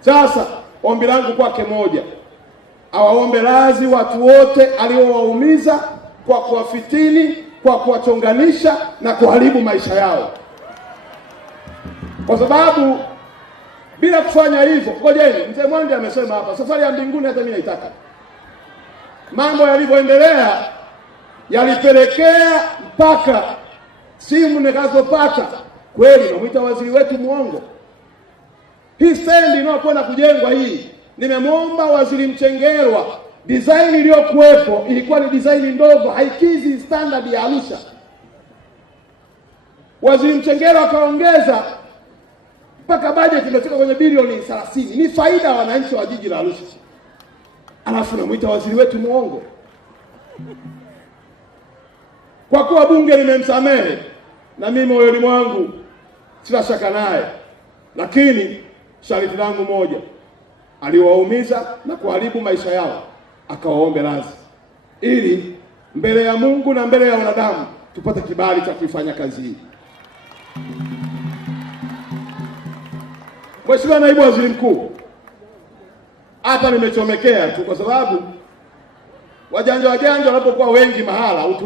Sasa ombi langu kwake moja, awaombe radhi watu wote aliowaumiza kwa kuwafitini, kwa kuwachonganisha na kuharibu maisha yao, kwa sababu bila kufanya hivyo, ngojeni, mzee Mwandi amesema hapa, safari ya mbinguni hata mimi naitaka. Mambo yalivyoendelea yalipelekea mpaka simu nikazopata, kweli namuita waziri wetu muongo. Hii stendi inayokwenda kujengwa hii, nimemwomba Waziri Mchengerwa, design iliyokuwepo ilikuwa ni design ndogo, haikizi standard ya Arusha. Waziri Mchengerwa akaongeza mpaka bajeti imefika kwenye bilioni 30. Ni faida wananchi wa jiji la Arusha, alafu namuita waziri wetu muongo. Kwa kuwa bunge limemsamehe, na mimi moyoni mwangu sina shaka naye, lakini sharti langu moja, aliwaumiza na kuharibu maisha yao, akawaombe radhi, ili mbele ya Mungu na mbele ya wanadamu tupate kibali cha kuifanya kazi hii. Mheshimiwa Naibu Waziri Mkuu, hapa nimechomekea tu kwa sababu wajanja wanapokuwa wengi mahala